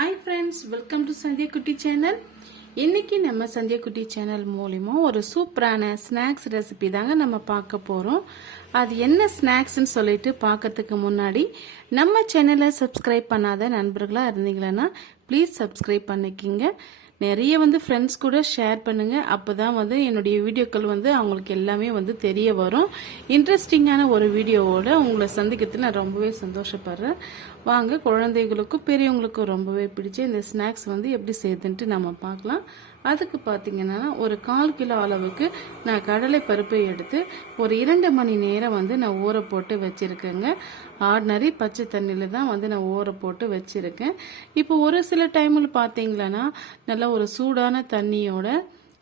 Hi friends welcome to Sandhya Kutty channel இன்னைக்கு நம்ம Sandhya Kutty channel மூலிமா ஒரு சூப்பரான ஸ்நாக்ஸ் ரெசிபி தாங்க நம்ம பார்க்க போகிறோம் அது என்ன ஸ்நாக்ஸ்ன்னு சொல்லிட்டு பார்க்கறதுக்கு முன்னாடி நம்ம சேனலை சப்ஸ்கிரைப் பண்ணாத நண்பர்களாக இருந்தீங்களன்னா ப்ளீஸ் சப்ஸ்கிரைப் பண்ணிக்கிங்க. நிறைய வந்து ஃப்ரெண்ட்ஸ் கூட ஷேர் பண்ணுங்க. அப்போ தான் வந்து என்னுடைய வீடியோக்கள் வந்து அவங்களுக்கு எல்லாமே வந்து தெரிய வரும். இன்ட்ரெஸ்டிங்கான ஒரு வீடியோவோட உங்களை சந்திக்கிறது நான் ரொம்பவே சந்தோஷப்படுறேன். வாங்க குழந்தைகளுக்கும் பெரியவங்களுக்கும் ரொம்பவே பிடிச்ச இந்த ஸ்நாக்ஸ் வந்து எப்படி செய்யுதுன்ட்டு நம்ம பார்க்கலாம். அதுக்கு பார்த்தீங்கன்னா ஒரு கால் கிலோ அளவுக்கு நான் கடலை பருப்பை எடுத்து ஒரு இரண்டு மணி நேரம் வந்து நான் ஊற போட்டு வச்சுருக்கேங்க. ஆர்டினரி பச்சை தண்ணியில் தான் வந்து நான் ஊற போட்டு வச்சுருக்கேன். இப்போ ஒரு சில டைமில் பார்த்தீங்களன்னா நல்லா ஒரு சூடான தண்ணியோட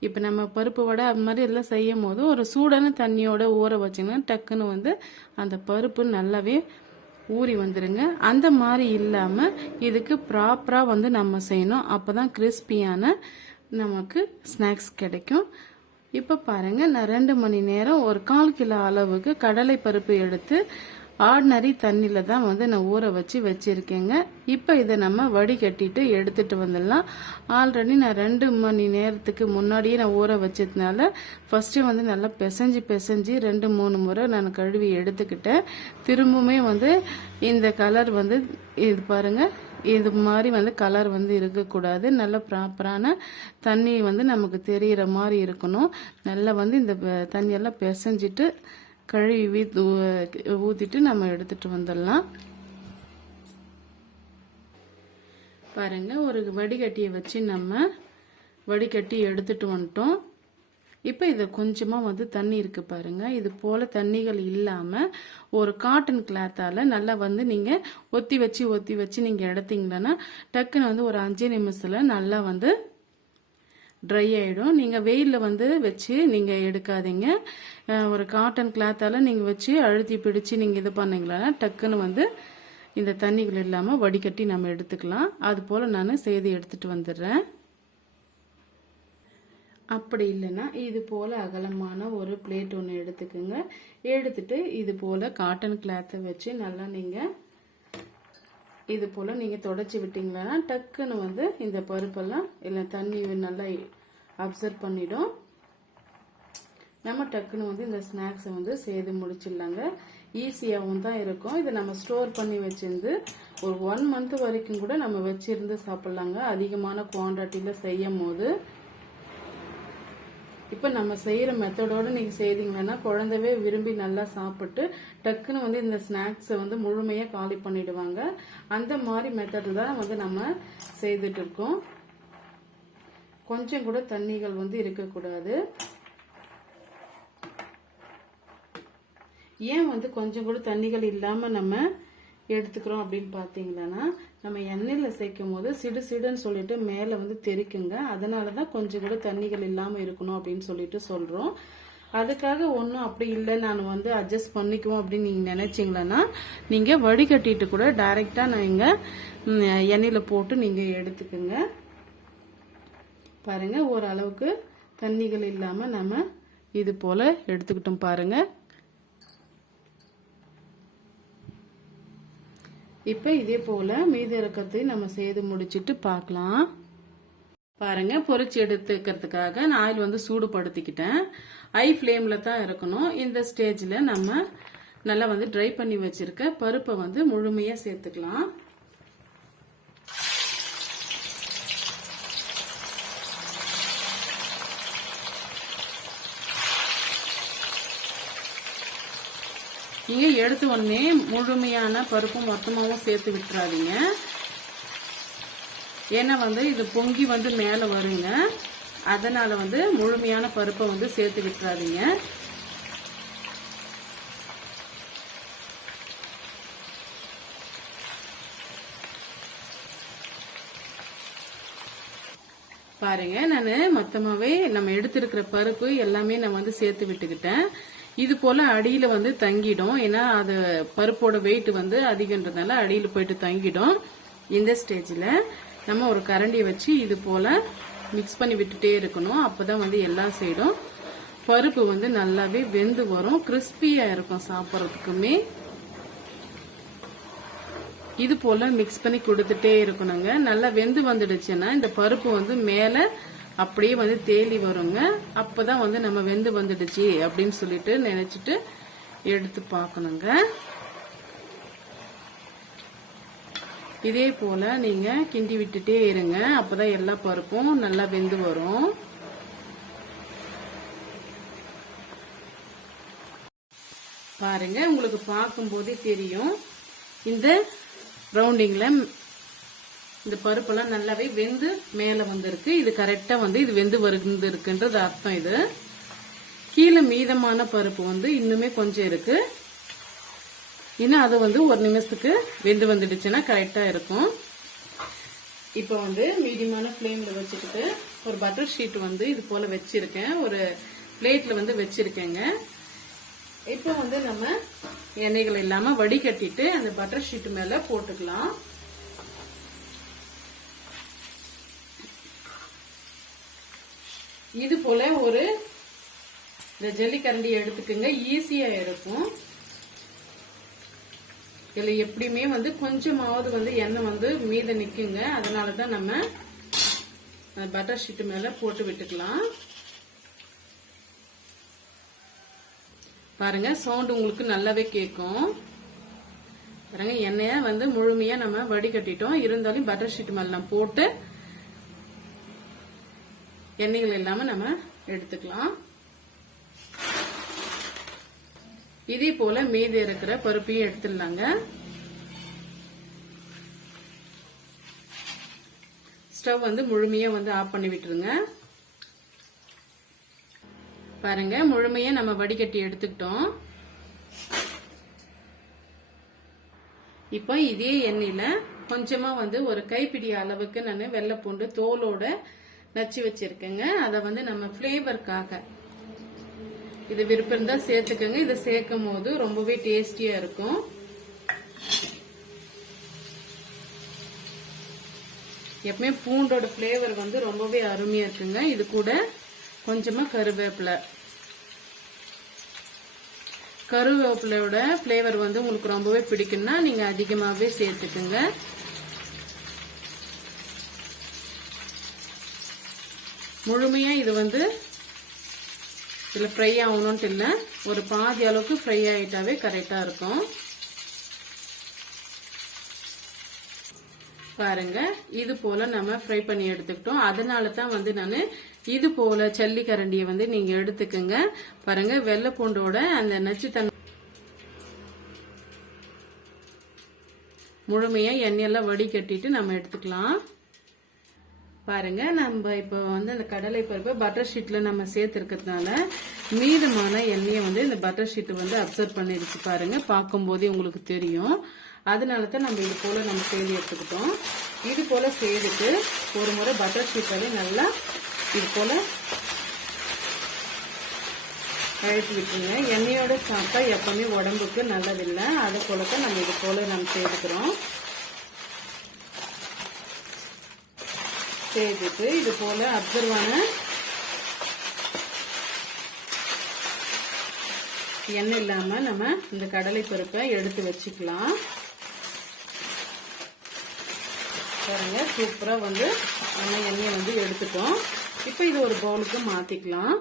இப்போ நம்ம பருப்பு வடை அது மாதிரி எல்லாம் செய்யும் போது ஒரு சூடான தண்ணியோட ஊற வச்சிங்கன்னா டக்குன்னு வந்து அந்த பருப்பு நல்லாவே ஊறி வந்துடுங்க அந்த மாதிரி இல்லாமல் இதுக்கு ப்ராப்பராக வந்து நம்ம செய்யணும். அப்போ தான் கிறிஸ்பியான நமக்கு ஸ்நாக்ஸ் கிடைக்கும். இப்போ பாருங்கள் நான் ரெண்டு மணி நேரம் ஒரு கால் கிலோ அளவுக்கு கடலை பருப்பு எடுத்து ஆர்டினரி தண்ணியில் தான் வந்து நான் ஊற வச்சு வச்சுருக்கேங்க. இப்போ இதை நம்ம வடிகட்டிட்டு எடுத்துகிட்டு வந்துடலாம். ஆல்ரெடி நான் ரெண்டு மணி நேரத்துக்கு முன்னாடியே நான் ஊற வச்சதுனால ஃபஸ்ட்டு வந்து நல்லா பிசைஞ்சு பிசைஞ்சு ரெண்டு மூணு முறை நான் கழுவி எடுத்துக்கிட்டேன். திரும்பவுமே வந்து இந்த கலர் வந்து இது பாருங்கள் இது மாதிரி வந்து கலர் வந்து இருக்கக்கூடாது. நல்ல ப்ராப்பரான தண்ணி வந்து நமக்கு தெரிகிற மாதிரி இருக்கணும். நல்லா வந்து இந்த தண்ணியெல்லாம் பிசைஞ்சிட்டு கழுவி ஊற்றிட்டு நம்ம எடுத்துகிட்டு வந்துடலாம். பாருங்கள் ஒரு வடிகட்டியை வச்சு நம்ம வடிகட்டி எடுத்துகிட்டு வந்துட்டோம். இப்போ இதில் கொஞ்சமாக வந்து தண்ணி இருக்கு பாருங்க. இது போல தண்ணிகள் இல்லாமல் ஒரு காட்டன் கிளாத்தால் நல்லா வந்து நீங்கள் ஒத்தி வச்சு ஒத்தி வச்சு நீங்கள் எடுத்தீங்கன்னா டக்குன்னு வந்து ஒரு அஞ்சு நிமிஷத்தில் நல்லா வந்து ட்ரை ஆகிடும் நீங்கள் வெயிலில் வந்து வச்சு நீங்கள் எடுக்காதீங்க. ஒரு காட்டன் கிளாத்தால் நீங்கள் வச்சு அழுத்தி பிடிச்சி நீங்கள் இது பண்ணீங்களா டக்குன்னு வந்து இந்த தண்ணிகள் இல்லாமல் வடிகட்டி நம்ம எடுத்துக்கலாம். அது போல் நான் செய்து எடுத்துகிட்டு வந்துடுறேன். அப்படி இல்லைன்னா இது போல் அகலமான ஒரு பிளேட் ஒன்று எடுத்துக்கோங்க. எடுத்துட்டு இது போல் காட்டன் கிளாத்தை வச்சு நல்லா நீங்கள் இது போல் நீங்கள் தொடச்சி விட்டீங்களா டக்குன்னு வந்து இந்த பருப்பெல்லாம் இல்லை தண்ணி நல்லா அப்சர்வ் பண்ணிடும். நம்ம டக்குன்னு வந்து இந்த ஸ்நாக்ஸை வந்து செய்து முடிச்சிடலாங்க. ஈஸியாகவும் தான் இருக்கும். இதை நம்ம ஸ்டோர் பண்ணி வச்சிருந்து ஒரு ஒன் மந்த் வரைக்கும் கூட நம்ம வச்சிருந்து சாப்பிட்லாங்க. அதிகமான குவான்டிட்டியில் செய்யும் போது இப்போ நம்ம செய்கிற மெத்தடோடு நீங்கள் செய்தீங்கன்னா குழந்தைவே விரும்பி நல்லா சாப்பிட்டு டக்குன்னு வந்து இந்த ஸ்நாக்ஸை வந்து முழுமையாக காலி பண்ணிடுவாங்க. அந்த மாதிரி மெத்தட் தான் வந்து நம்ம செய்துட்டு இருக்கோம் கொஞ்சம் கூட தண்ணிகள் வந்து இருக்கக்கூடாது. ஏன் வந்து கொஞ்சம் கூட தண்ணிகள் இல்லாமல் நம்ம எடுத்துக்கிறோம் அப்படின்னு பார்த்தீங்கன்னா நம்ம எண்ணெயில் சேர்க்கும் போது சிடு சிடுன்னு சொல்லிட்டு மேலே வந்து தெரிக்குங்க. அதனால தான் கொஞ்சம் கூட தண்ணிகள் இல்லாமல் இருக்கணும் அப்படின்னு சொல்லிட்டு சொல்கிறோம் அதுக்காக ஒன்றும் அப்படி இல்லை. நான் வந்து அட்ஜஸ்ட் பண்ணிக்குவோம் அப்படின்னு நீங்கள் நினைச்சீங்களன்னா நீங்கள் வடிகட்டிட்டு கூட டைரெக்டாக நீங்கள் எண்ணெயில் போட்டு நீங்கள் எடுத்துக்கோங்க. பாருங்கள் ஓரளவுக்கு தண்ணிகள் இல்லாமல் நம்ம இது போல் எடுத்துக்கிட்டோம் பாருங்கள் இப்போ இதே போல் மீதி இறக்கத்தையும் நம்ம செய்து முடிச்சுட்டு பார்க்கலாம். பாருங்க பொரிச்சு எடுத்துக்கிறதுக்காக நான் ஆயில் வந்து சூடுபடுத்திக்கிட்டேன். ஐ ஃப்ளேமில் தான் இருக்கணும். இந்த ஸ்டேஜில் நம்ம நல்லா வந்து ட்ரை பண்ணி வச்சிருக்க பருப்பை வந்து முழுமையாக சேர்த்துக்கலாம். நீங்கள் எடுத்த உடனே முழுமையான பருப்பும் மொத்தமாகவும் சேர்த்து விட்டுறாதீங்க. ஏன்னா வந்து இது பொங்கி வந்து மேலே வருங்க. அதனால் வந்து முழுமையான பருப்பை வந்து சேர்த்து விட்டுறாதீங்க. பாருங்க நான் மொத்தமாகவே நம்ம எடுத்திருக்கிற பருப்பு எல்லாமே நான் வந்து சேர்த்து விட்டுக்கிட்டேன். இது போல அடியில வந்து தங்கிடும். ஏன்னா அது பருப்போட வெயிட் வந்து அதிகன்றதுனால அடியில் போயிட்டு தங்கிடும். இந்த ஸ்டேஜில் நம்ம ஒரு கரண்டியை வச்சு இது போல மிக்ஸ் பண்ணி விட்டுட்டே இருக்கணும். அப்போதான் வந்து எல்லா சைடும் பருப்பு வந்து நல்லாவே வெந்து வரும். கிறிஸ்பியாக இருக்கும் சாப்பிட்றதுக்குமே. இது போல மிக்ஸ் பண்ணி கொடுத்துட்டே இருக்கணுங்க. நல்லா வெந்து வந்துடுச்சுன்னா இந்த பருப்பு வந்து மேலே அப்படியே வந்து தேலி வருங்க. அப்பதான் வந்து நம்ம வெந்து வந்துடுச்சு அப்படின்னு சொல்லிட்டு நினைச்சிட்டு எடுத்து பார்க்கணுங்க. இதே போல நீங்க கிண்டி விட்டுட்டே இருங்க. அப்பதான் எல்லா பருப்பும் நல்லா வெந்து வரும். பாருங்க உங்களுக்கு பார்க்கும்போதே தெரியும். இந்த ரவுண்டிங்ல இந்த பருப்பெல்லாம் நல்லாவே வெந்து மேல வந்திருக்கு. இது கரெக்டா வந்து இது வெந்து வருந்துருக்குன்றது அர்த்தம் இது. கீழே மீதமான பருப்பு வந்து இன்னுமே கொஞ்சம் இருக்கு. இன்னும் அது வந்து ஒரு நிமிஷத்துக்கு வெந்து வந்துடுச்சுன்னா கரெக்டா இருக்கும். இப்போ வந்து மீடியமான ஃப்ளேமில் வச்சுக்கிட்டு ஒரு பட்டர் ஷீட் வந்து இது போல வச்சிருக்கேன். ஒரு பிளேட்ல வந்து வச்சிருக்கேங்க. இப்போ வந்து நம்ம எண்ணெய்கள் இல்லாம வடிகட்டிட்டு அந்த பட்டர் ஷீட் மேல போட்டுக்கலாம். இது போல ஒரு இந்த ஜல்லிக்கரண்டியை எடுத்துக்கோங்க. ஈஸியா இருக்கும் இதுல எப்படியுமே வந்து கொஞ்சமாவது வந்து எண்ணெய் வந்து மீத நிக்குங்க. அதனாலதான் நம்ம பட்டர் ஷீட் மேல போட்டு விட்டுக்கலாம். பாருங்க சவுண்ட் உங்களுக்கு நல்லாவே கேட்கும் பாருங்க எண்ணெய வந்து முழுமையா நம்ம வடிகட்டிட்டோம். இருந்தாலும் பட்டர் ஷீட் மேல நம்ம போட்டு எண்ணெய்கள் இல்லாம நம்ம எடுத்துக்கலாம். இதே போல மீதி இருக்கிற பருப்பையும் எடுத்துடலாங்க. ஸ்டவ் வந்து முழுமையா வந்து ஆஃப் பண்ணி விட்டுருங்க. பாருங்க முழுமையா நம்ம வடிகட்டி எடுத்துக்கிட்டோம். இப்போ இதே எண்ணெயில கொஞ்சமா வந்து ஒரு கைப்பிடி அளவுக்கு நான் வெள்ளைப்பூண்டு தோலோட நச்சு வச்சிருக்கேங்க. அதை வந்து நம்ம ஃப்ளேவருக்காக இது விருப்பம் இருந்தா சேர்த்துக்கோங்க. இதை சேர்க்கும் போது ரொம்பவே டேஸ்டியா இருக்கும். எப்பவுமே பூண்டோட ஃப்ளேவர் வந்து ரொம்பவே அருமையா இருக்குங்க. இது கூட கொஞ்சமா கருவேப்பிலை. கருவேப்பிலையோட ஃப்ளேவர் வந்து உங்களுக்கு ரொம்பவே பிடிக்கும்னா நீங்க அதிகமாகவே சேர்த்துக்குங்க. முழுமையா இது வந்து இதில் ஃப்ரை ஆகணுன்ட்டு இல்லை. ஒரு பாதி அளவுக்கு ஃப்ரை ஆகிட்டாவே கரெக்டாக இருக்கும். பாருங்க இது போல நம்ம ஃப்ரை பண்ணி எடுத்துக்கிட்டோம். அதனால தான் வந்து நான் இது போல ஜல்லிக்கரண்டியை வந்து நீங்க எடுத்துக்கோங்க. பாருங்க வெள்ளை பூண்டோட அந்த நச்சுத்தன் முழுமையா எண்ணெயெல்லாம் வடிகட்டிட்டு நம்ம எடுத்துக்கலாம். பாருங்க நம்ம இப்போ வந்து அந்த கடலை பருப்பு பட்டர் ஷீட்டில் நம்ம சேர்த்துருக்கிறதுனால மீதமான எண்ணெயை வந்து இந்த பட்டர் ஷீட்டை வந்து அப்சர்வ் பண்ணிடுச்சு பாருங்க. பார்க்கும்போதே உங்களுக்கு தெரியும். அதனால தான் நம்ம இது போல் நம்ம சேர்ந்து எடுத்துக்கிட்டோம். இது போல் சேர்த்துட்டு ஒரு முறை பட்டர் ஷீட்டாலே நல்லா இது போல் கழித்து விட்டுருங்க. எண்ணெயோடு சாப்பிட்டா எப்பவுமே உடம்புக்கு நல்லதில்லை. அதை போல தான் நம்ம இது போல் நம்ம சேர்த்துக்கிறோம் சேர்த்துட்டு இது போல அப்சர்வான எண்ணெய் இல்லாம நம்ம இந்த கடலை பருப்பை எடுத்து வச்சுக்கலாம். பாருங்க சூப்பரா வந்து நம்ம எண்ணெயை வந்து எடுத்துட்டோம். இப்போ இது ஒரு பவுலுக்கு மாத்திக்கலாம்.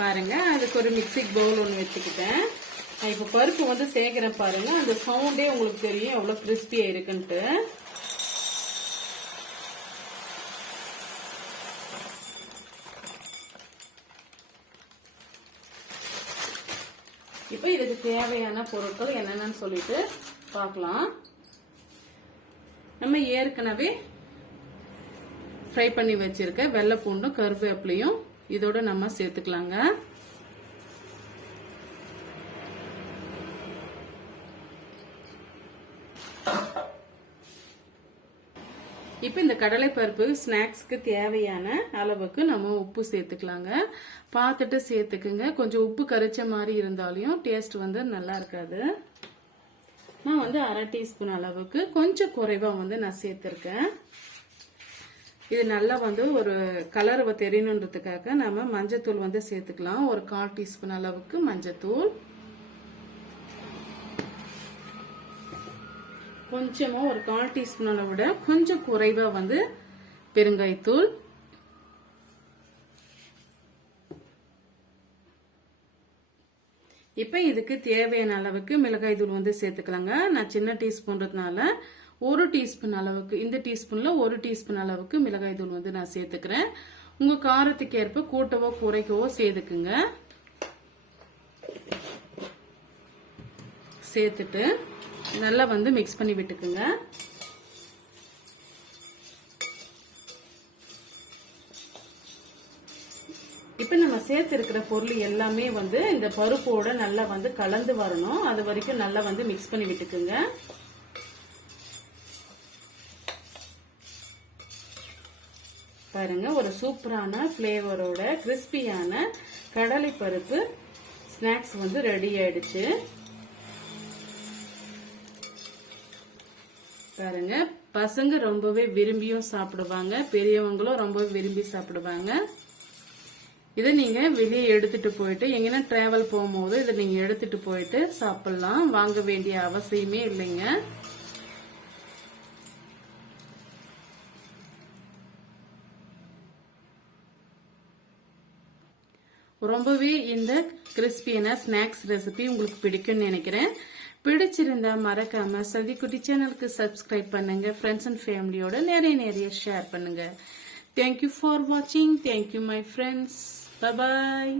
பாருங்க அதுக்கு ஒரு மிக்சி பவுல் ஒன்று வச்சுக்கிட்டேன். இப்போ பருப்பு வந்து சேர்க்கிறேன் பாருங்க அந்த சவுண்டே உங்களுக்கு தெரியும் எவ்வளோ கிறிஸ்பியா இருக்குன்ட்டு. இப்போ இதுக்கு தேவையான பொருட்கள் என்னென்னு சொல்லிட்டு பார்க்கலாம் நம்ம ஏற்கனவே ஃப்ரை பண்ணி வச்சிருக்க வெள்ளை பூண்டும் கருவேப்பிலையும் இதோட நம்ம சேர்த்துக்கலாங்க. இப்போ இந்த கடலைப்பருப்பு ஸ்நாக்ஸ்க்கு தேவையான அளவுக்கு நம்ம உப்பு சேர்த்துக்கலாங்க. பார்த்துட்டு சேர்த்துக்குங்க. கொஞ்சம் உப்பு கரைச்ச மாதிரி இருந்தாலையும் டேஸ்ட் வந்து நல்லா இருக்காது. நான் வந்து அரை டீஸ்பூன் அளவுக்கு கொஞ்சம் குறைவாக வந்து நான் சேர்த்துருக்கேன். இது நல்லா வந்து ஒரு கலர் தெரியணுன்றதுக்காக நம்ம மஞ்சத்தூள் வந்து சேர்த்துக்கலாம். ஒரு கால் டீஸ்பூன் அளவுக்கு மஞ்சத்தூள். கொஞ்சமாக ஒரு கால் டீஸ்பூனை விட கொஞ்சம் குறைவாக வந்து பெருங்காய்த்தூள். இப்போ இதுக்கு தேவையான அளவுக்கு மிளகாய் தூள் வந்து சேர்த்துக்கலாங்க. நான் சின்ன டீஸ்பூன்றதுனால ஒரு டீஸ்பூன் அளவுக்கு இந்த டீஸ்பூனில் ஒரு டீஸ்பூன் அளவுக்கு மிளகாய் தூள் வந்து நான் சேர்த்துக்கிறேன். உங்கள் காரத்துக்கு ஏற்ப கூட்டவோ குறைக்கவோ சேர்த்துக்குங்க. சேர்த்துட்டு நல்லா வந்து மிக்ஸ் பண்ணி விட்டுக்குங்க. இப்போ நம்ம சேர்த்துருக்கிற பொருள் எல்லாமே வந்து இந்த பருப்போட நல்லா வந்து கலந்து வரணும். அது வரைக்கும் நல்லா வந்து மிக்ஸ் பண்ணி விட்டுக்குங்க. பாருங்க ஒரு சூப்பரான ஃப்ளேவரோட கிறிஸ்பியான கடலை பருப்பு ஸ்நாக்ஸ் வந்து ரெடி ஆயிடுச்சு. பாருங்க பசங்க ரொம்பவே விரும்பியும் சாப்பிடுவாங்க. பெரியவங்களும் ரொம்ப விரும்பி சாப்பிடுவாங்க. இதை நீங்க வெளியே எடுத்துட்டு போயிட்டு எங்கன்னா டிராவல் போகும்போது இதை நீங்க எடுத்துட்டு போயிட்டு சாப்பிடலாம். வாங்க வேண்டிய அவசியமே இல்லைங்க. ரொம்பவே இந்த கிறிஸ்பியான ஸ்நாக்ஸ் ரெசிபி உங்களுக்கு பிடிக்கும்னு நினைக்கிறேன். பிடிச்சிருந்தா மறக்காம சதிக்குட்டி சேனலுக்கு சப்ஸ்கிரைப் பண்ணுங்க. ஃப்ரெண்ட்ஸ் அண்ட் ஃபேமிலியோட நிறைய நிறைய ஷேர் பண்ணுங்க. தேங்க்யூ ஃபார் வாட்சிங் thank you my friends bye bye